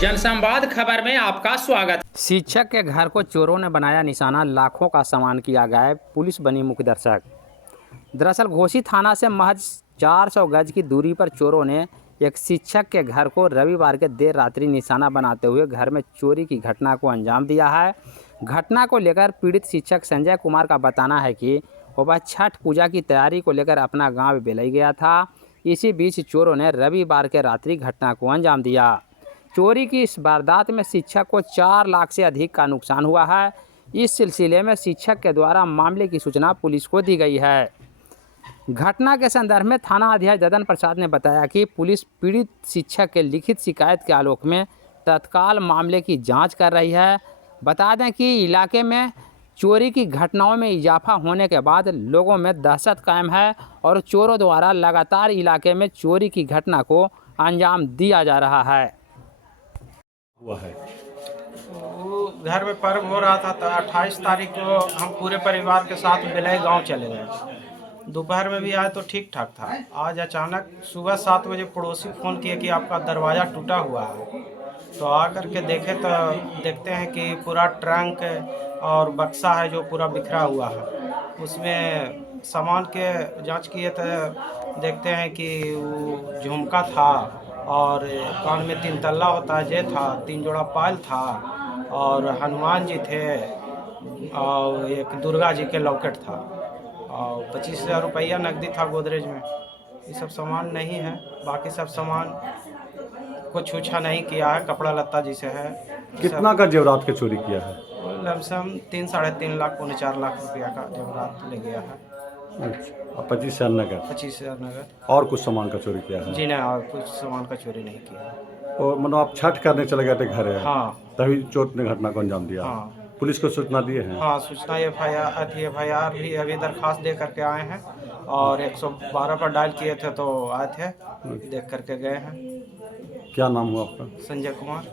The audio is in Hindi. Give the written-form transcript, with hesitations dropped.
जनसंवाद खबर में आपका स्वागत। शिक्षक के घर को चोरों ने बनाया निशाना, लाखों का सामान किया गायब, पुलिस बनी मुख्य दर्शक। दरअसल घोसी थाना से महज 400 गज की दूरी पर चोरों ने एक शिक्षक के घर को रविवार के देर रात्रि निशाना बनाते हुए घर में चोरी की घटना को अंजाम दिया है। घटना को लेकर पीड़ित शिक्षक संजय कुमार का बताना है कि वह छठ पूजा की तैयारी को लेकर अपना गाँव बेलई गया था। इसी बीच चोरों ने रविवार के रात्रि घटना को अंजाम दिया। चोरी की इस वारदात में शिक्षक को 4 लाख से अधिक का नुकसान हुआ है। इस सिलसिले में शिक्षक के द्वारा मामले की सूचना पुलिस को दी गई है। घटना के संदर्भ में थाना अध्यक्ष ददन प्रसाद ने बताया कि पुलिस पीड़ित शिक्षक के लिखित शिकायत के आलोक में तत्काल मामले की जांच कर रही है। बता दें कि इलाके में चोरी की घटनाओं में इजाफा होने के बाद लोगों में दहशत कायम है और चोरों द्वारा लगातार इलाके में चोरी की घटना को अंजाम दिया जा रहा है। हुआ है वो घर में पर्व हो रहा था तो 28 तारीख को हम पूरे परिवार के साथ बेलई गांव चले गए। दोपहर में भी आए तो ठीक ठाक था। आज अचानक सुबह 7 बजे पड़ोसी फ़ोन किए कि आपका दरवाज़ा टूटा हुआ है। तो आकर के देखे तो देखते हैं कि पूरा ट्रंक और बक्सा है जो पूरा बिखरा हुआ है। उसमें सामान के जांच किए तो देखते हैं कि वो झुमका था और कान में 3 तल्ला होता है जे था, 3 जोड़ा पायल था और हनुमान जी थे और एक दुर्गा जी के लॉकेट था और 25,000 रुपया नकदी था गोदरेज में। ये सब सामान नहीं है, बाकी सब सामान को छूछा नहीं किया है, कपड़ा लत्ता जिसे है। कितना का जेवरात के चोरी किया है? लमसम 3 साढ़े 3 लाख पौने 4 लाख रुपया का जेवरात ले गया है। अच्छा, 25,000 नगद। 25,000 नगद। और कुछ सामान का चोरी किया है? जी नहीं, और कुछ सामान का चोरी नहीं किया है। और मतलब आप छठ करने चले गए थे घर है? हाँ। तभी चोर ने घटना को अंजाम दिया? हाँ। पुलिस को सूचना दिए हैं? हाँ, सूचना एफआईआर भी अभी दरखास्त दे करके आए हैं और 112 पर डायल किए थे तो आए थे, देख करके गए हैं। क्या नाम हुआ आपका? संजय कुमार।